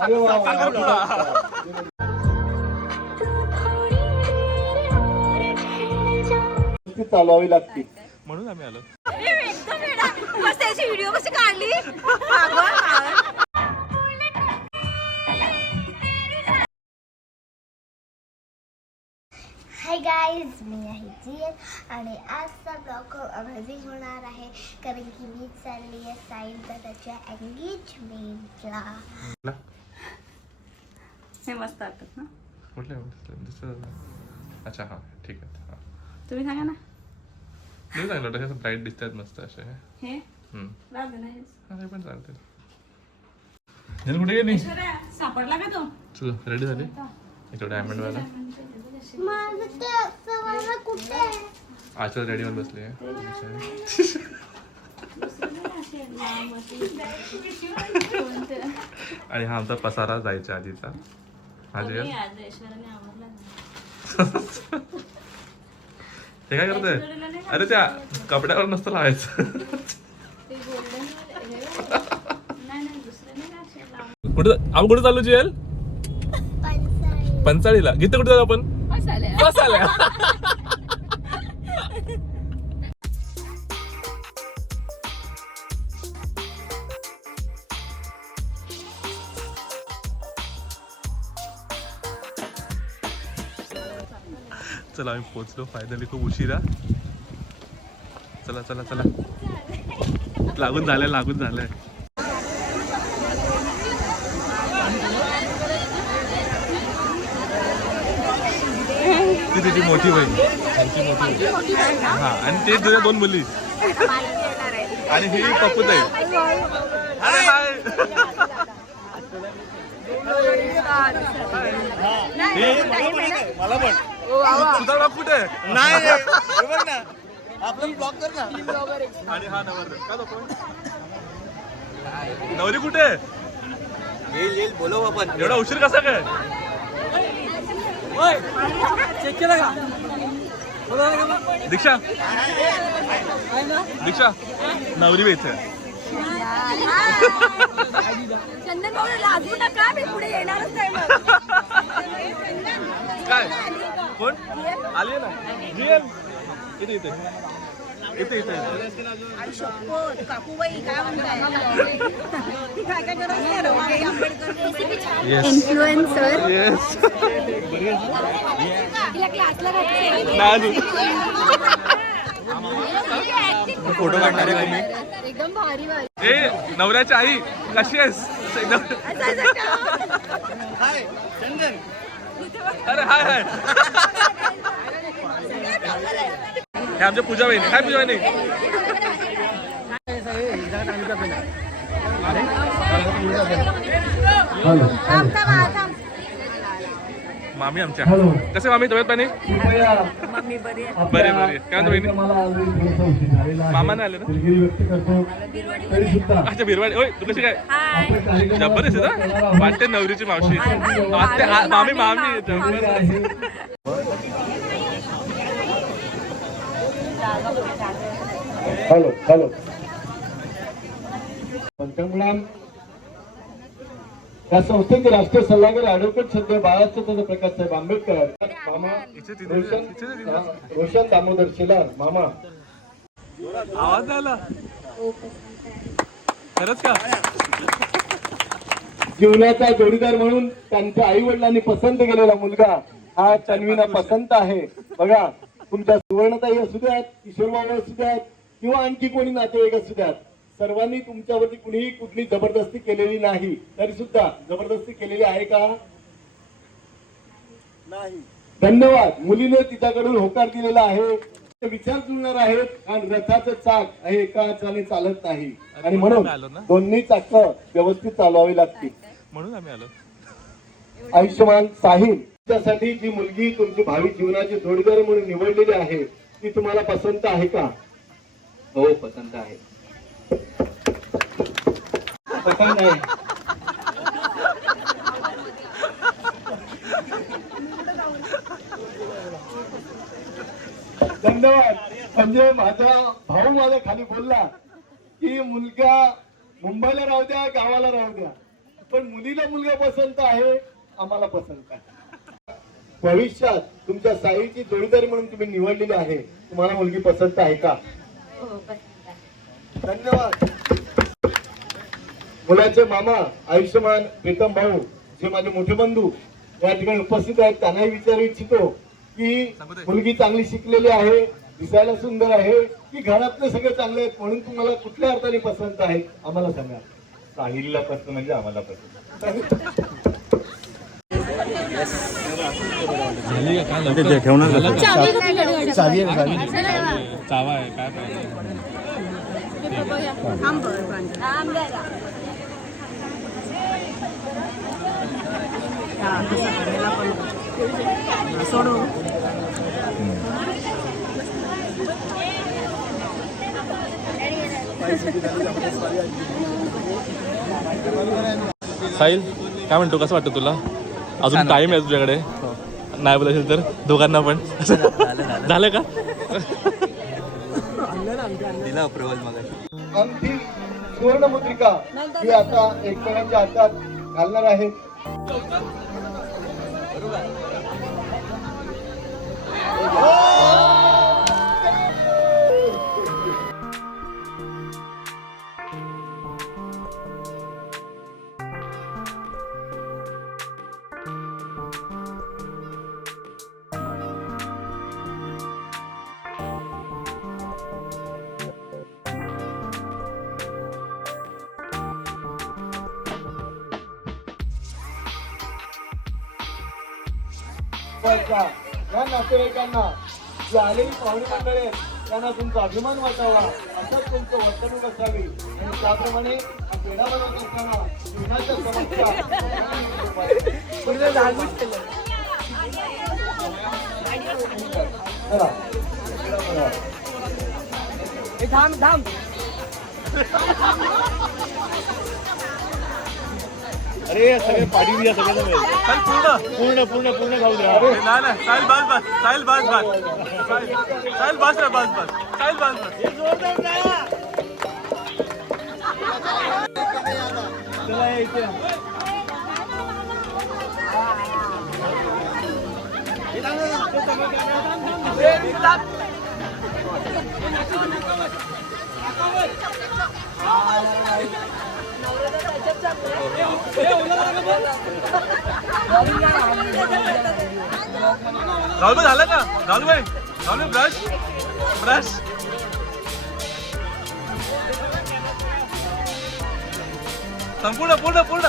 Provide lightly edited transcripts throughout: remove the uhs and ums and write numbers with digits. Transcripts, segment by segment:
अरे वा वा. चालवावी लागते म्हणून आम्ही आलो. व्हिडिओ कशी काढली. हाय गाईज, मी आहे जियल आणि आजचा ब्लॉग अमेझिंग होणार आहे कारण की मी चालली आहे साईड दादाच्या एंगेजमेंटला. हे मस्त वाटत ना. अच्छा हा ठीक आहे. तुम्ही सांगा ना. नाही चांगलं वाटतं, ब्राईट दिसतात मस्त असे. हे राहू दे ना हेच. हे पण चालते. कुठे गेली? सापडला का तो? चल रेडी झाली. इकडे डायमंड वाला माझं ते असं वाला कुठे आहे? आजकाल रेडी वर बसली आहे. आणि हा आमचा पसारा जायच्या आधीचा. हे काय करतोय? अरे त्या कपड्यावर नसतं लावायचं. कुठे आपण कुठे चालू जेल? पंचाळीला. गीता कुठे जाऊ आपण? मसाल्या. चला आम्ही पोहोचलो फायनली, खूप उशिरा. चला चला चला, लागून झालंय. ती तिची मोठी बहीण, त्यांची मोठी बहीण. हा, आणि ते तुझ्या 2 मुली आणि ही पप्पूत आहे. अरे हाय. मला पण तुझा बाप कुठे आहे? नाही आपलं ब्लॉग कर ना. आणि हा नवर का तो नवरी कुठे आहे? येईल बोलव आपण. एवढा उशीर कसा काय? चेक केला का? दीक्षा नवरी बेच आहे. चंदन भाऊ लागू नका, मी पुढे येणारच नाही. काय कोण आली ना? रियल इथे काकूबाई काय म्हणताय? काय करत इन्फ्लुएन्सर. तिला क्लासला फोटो काढणार आहे तुम्ही? एकदम भारी भारी. ए नवऱ्याची आई कशी आहेस? अरे हाय हाय. हे आमच्या पूजा बहिणी. काय पूजा बहिणी? मामी आमच्या. कसे मामी तब्येत पाणी? बरे काय म्हणतो बहिणी? मामाने आले ना? अच्छा बिरवाडी. होय तू कशी काय? जबरदस्त आहे ना, वाटते नवरीची मावशी. मामी हॅलो पंचांगणाम या संस्थेचे राष्ट्रीय सल्लागार ऍडव्होकेट सध्या बाळासाहेब प्रकाश साहेब आंबेडकर मामा रोशन दामोदर शेलार मामा. आवाज आला खरंच का? जीवनाचा जोडीदार म्हणून त्यांच्या आई वडिलांनी पसंत केलेला मुलगा हा तन्वीना पसंत आहे. बघा, तुमच्या सुवर्णताई असू द्यात, किशोरबाबा असू द्यात किंवा आणखी कोणी नातेवाईक असू द्यात, सर्वांनी तुमच्यावरती कुणीही कुठली जबरदस्ती केलेली नाही. तरी सुद्धा जबरदस्ती केलेली आहे का? नाही. धन्यवाद. मुलीने तिच्याकडून होकार दिलेला आहे. विचार जुळणार आहेत आणि रथाचं चाक हे एका हाताने चालत नाही आणि म्हणून दोन्ही चाक व्यवस्थित चालवावी लागतील. म्हणून आम्ही आलो. आयुष्यमान साहिल, त्यासाठी जी मुलगी तुमची भावी जीवनाची जोडीदार म्हणून निवडलेली आहे ती तुम्हाला पसंत आहे का? हो पसंत आहे. पसंत आहे. धन्यवाद. म्हणजे माझा भाऊ माझ्या खाली बोलला की मुलगा मुंबईला राहू द्या, गावाला राहू द्या, पण मुलीला मुलगा पसंत आहे, आम्हाला पसंत आहे. भविष्यात तुमच्या साईची जोडीदारी म्हणून तुम्ही निवडलेली आहे, तुम्हाला मुलगी पसंत आहे का? धन्यवाद. मुलाचे मामा आयुष्यमान प्रीतम भाऊ जे माझे मोठे बंधू या ठिकाणी उपस्थित आहेत, त्यांनाही विचारू इच्छितो की मुलगी चांगली शिकलेली आहे, दिसायला सुंदर आहे, की घरातले सगळे चांगले आहेत, म्हणून तुम्हाला कुठल्या अर्थाने पसंत आहे आम्हाला सांगा. साहिलला पसंत म्हणजे आम्हाला पसंत. चावा आहे काय पाहिजे. साहिल काय म्हणतो, कसं वाटतं तुला? अजून टाइम आहे तुझ्याकडे, नाही बोलायचं तर दोघांना पण. झालं का? दिला अप्रुव्हल मग. अंतिम सुवर्ण मुद्रिका ही आता एकमेकांच्या हातात घालणार आहेत. या नातेवाईकांना जी आलेली पाहुणे मंडळी आहेत त्यांना तुमचा अभिमान वाटावा, असंच तुमचं वर्तणूक असावी आणि त्याप्रमाणे पेढा बनवत असताना जीवनाच्या समस्या अरे सगळे पाठी द्या सगळ्यांना. पूर्ण पूर्ण पूर्ण खाऊ द्या. नाही साहिल बस बस, साहिल बस बस, साहिल बस रे बस बस, साहिल बस बस. राहुल भाई झालं का? राहुल भाई ब्रश ब्रश संपूर्ण पूर्ण पूर्ण.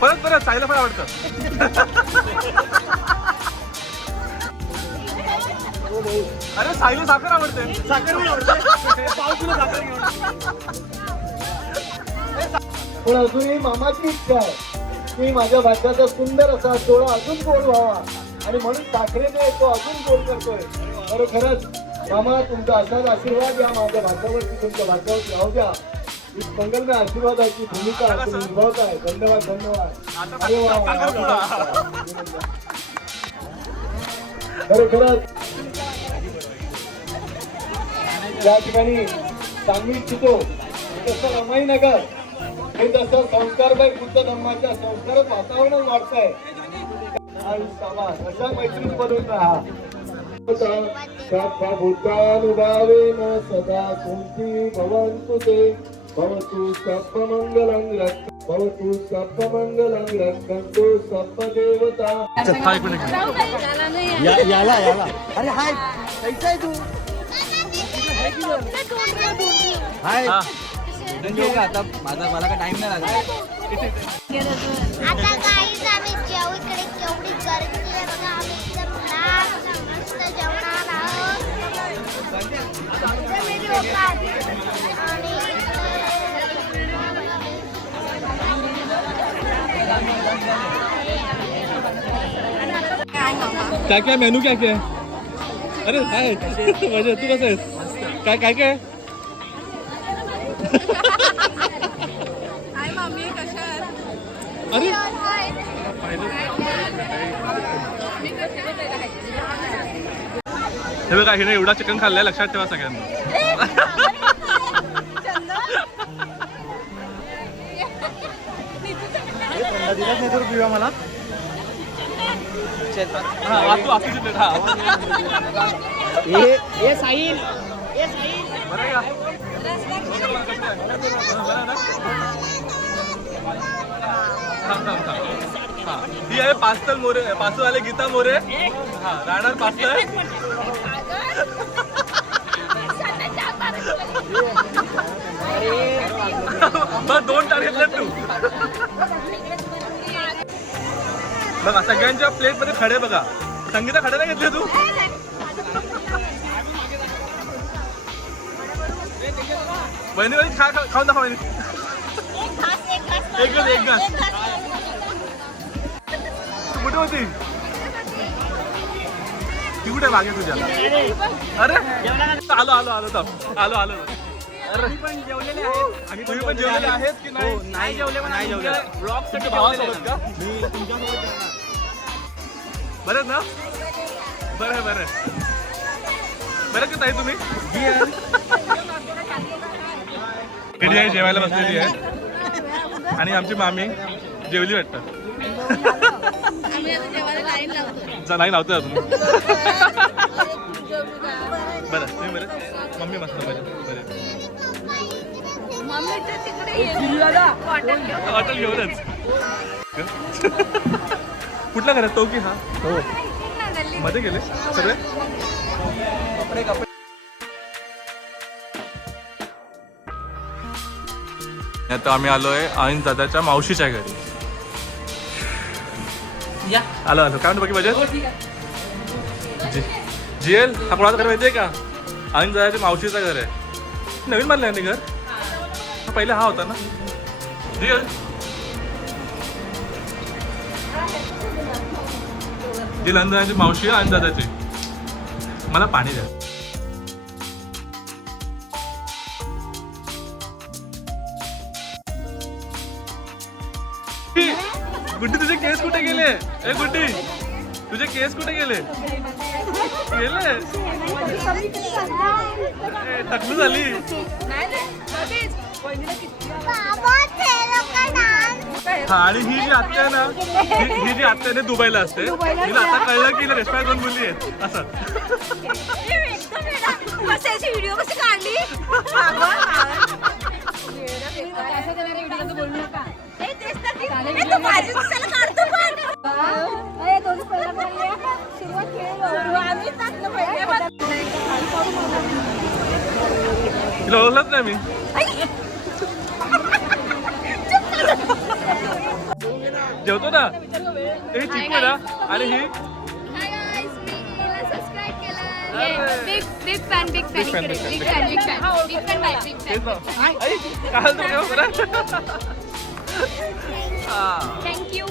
परत परत साईला पण आवडतं. अरे साईला साखर आवडते. साखर पण आवडते. पाव किलो साखर घेऊन. पण अजूनही मामाची इच्छा आहे की माझ्या भाच्याचा सुंदर असा डोळा अजून गोड व्हावा आणि म्हणून साखरेने तो अजून गोड करतोय. खरंच मामा तुमचा असाच आशीर्वाद या माझ्या भाच्यावरती, तुमच्या भाच्यावरती राहू द्या. ही मंगलमय आशीर्वादाची भूमिका तुम्ही निभावताय. धन्यवाद धन्यवाद. अरे वा, खरोखरच या ठिकाणी सांगू इच्छितो तसं रमाईनगर हे जसं संस्कारमय बुद्ध धर्माच्या संस्कारच वातावरण वाढतंय. अशा मैत्रीत बनून राहा. बुद्धानुभावेन सदा कुंती भवन्तु ते भवतु सर्वमंगलं भवतु सर्वमंगलं रक्षन्तु सर्वदेवता. याला अरे हाय, कैसा आहे तू? हाय. आता मला काय टाइम नाही लागला. आता गाईज आम्ही जेव इकडे केवढी गर्दी आहे बघा. आम्ही एकदम मस्त जेवणार आहोत. क्या क्या मेनू क्या क्या है? अरे काय मजा, तू कसं आहेस? काय काय काय? अरे हे बघा हिने एवढा चिकन खाल्लाय, लक्षात ठेवा सगळ्यांना. मला साहिल ही आहे पास्तल मोरे, पास्तल वाले गीता मोरे. हा राहणार पास्तल. बस 2 टार घेतले तू. बघा सगळ्यांच्या प्लेट मध्ये खडे बघा. संगीता खडे नाही घेतले तू. बहिणी खाऊन दाखवा बहिणी. एक घास कुठे होती ती? कुठे मागे तुझ्या? अरे आलो आलो आलो थांब. आलो आलो. अरे पण जेवलेले आहेत. आणि तुम्ही पण जेवलेले आहेत की नाही? नाही जेवले पण नाही जेवले. ब्लॉग साठी भावासोबत का? मी तुमच्यासोबत जेवणार. बरं ना? बरं बरं बरं का ताई तुम्ही? केडी आई जेवायला बसलेली आहे आणि आमची मामी जेवली वाटतं. नाही लावतोय अजून. बरं तुम्ही बरं. मम्मी मस्त बरं बरं. हॉटेल घेऊनच. कुठल्या घरात तो की? हा हो मध्ये गेले सगळे. आता आम्ही आलोय आईन दादाच्या मावशीच्या घरी. आलो आलो. काय म्हणतो बाकी बजेट? जिएल हा कोणाचं घर माहितीये का? आईन दादाच्या मावशीचं घर आहे. नवीन बांधलंय ना घर. पहिले हा होता ना जिएल. जी लंदनाची मावशी आणि दादाची. मला पाणी द्या. गुड्डी तुझे केस कुठे गेले? ए गुड्डी तुझे केस कुठे गेले? गेले टकलू झाली. हा आणि ही जी आत्या आहे ना, ही जी आत्या आहे दुबईला असते. तिला आता कळलं की रेस्टॉरंट 2 मुली आहेत असं. व्हिडिओ कशी काढली? तिला ओळखलंच नाही मी. जेवतो ना ते चिकू आहे ना. आणि ही बिग फॅन थँक्यू.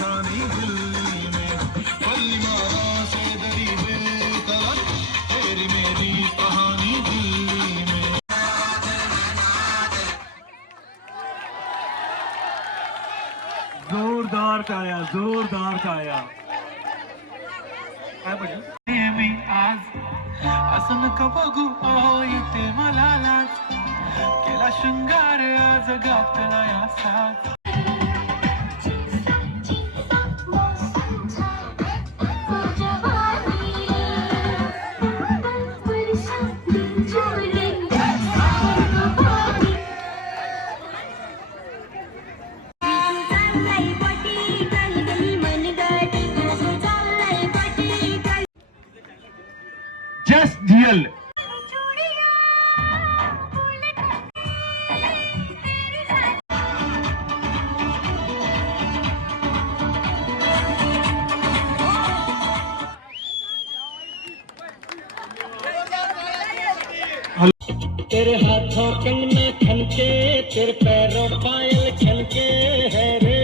परेशानी दिल्ली में कोई मारा से दरी बेकरार तेरी मेरी कहानी दिल्ली में जोरदार टाळ्या काय पाहिजे मी आज असं नको बघू ओ इथे मला लाज केला शृंगार आज घातला या साथ जस्ट रियल तेरे हाथों कंगना खनके तेरे पैरों पायल छनके है रे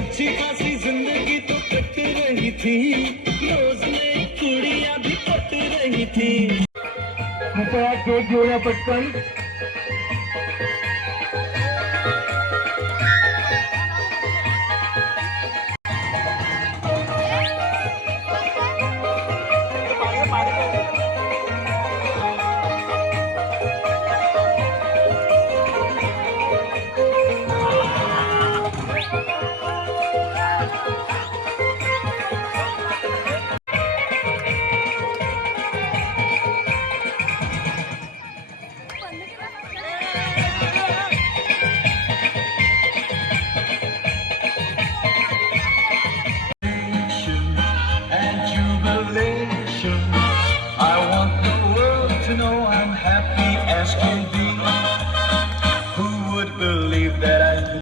अच्छी खासी जिंदगी तो कट रही थी रोज नई कुड़ियां भी कट रही थी कृपया केक घेऊया पटकन and jubilation. I want the world to know I'm happy as can be. Who would believe that I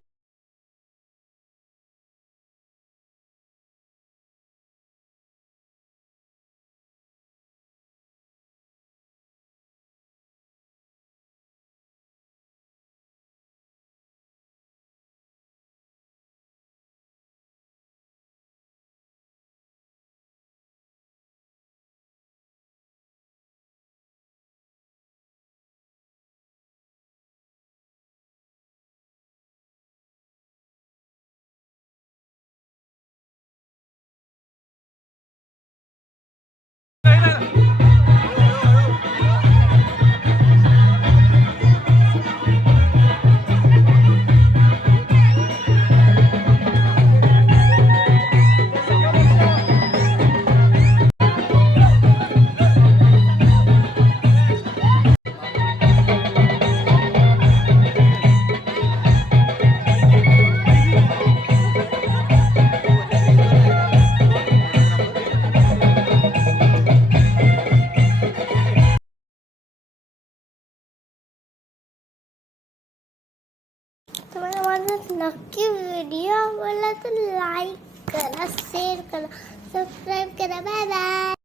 तुम्हाला माझा नक्की व्हिडिओ आवडला तर लाईक करा शेअर करा सबस्क्राईब करा बाय बाय